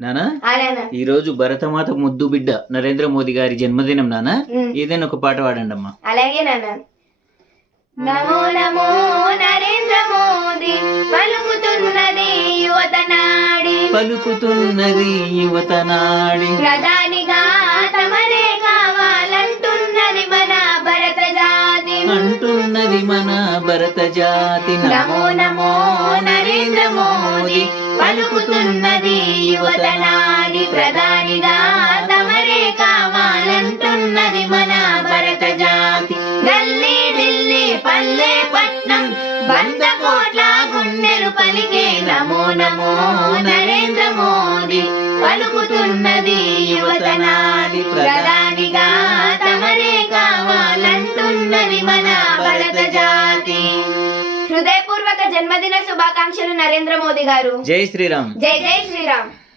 నానా ఈ రోజు భరతమాత ముద్దు బిడ్డ నరేంద్ర మోదీ గారి జన్మదినం నానా ఏదైనా ఒక పాట పాడండి అమ్మా. అలాగే నాన్న. నమో నమో నరేంద్ర మోదీ పలుకుతున్నది యువత నాడి, పలుకుతున్నది యువత నాడి, ప్రధానిగా తమరే కావాలంటున్నది మన భరత జాతి, అంటున్నది మన భరత జాతి. నమో నమో నరేంద్ర మోదీ పలుకుతున్నది యువత నాడి, ప్రధానిగా తమరే కావాలంటున్నది మన భరత జాతి. గల్లీ ఢిల్లీ పల్లె పట్నం 100 కోట్ల గుండెలు పలికే నమో నమో నరేంద్ర మోదీ పలుకుతున్నది యువత నాడి, ప్రధానిగా తమరే కావాలంటున్నది మన భరత జాతి. హృదయపూర్వక జన్మదిన శుభాకాంక్షలు నరేంద్ర మోదీ గారు. జై శ్రీరామ్. జై జై శ్రీరామ్.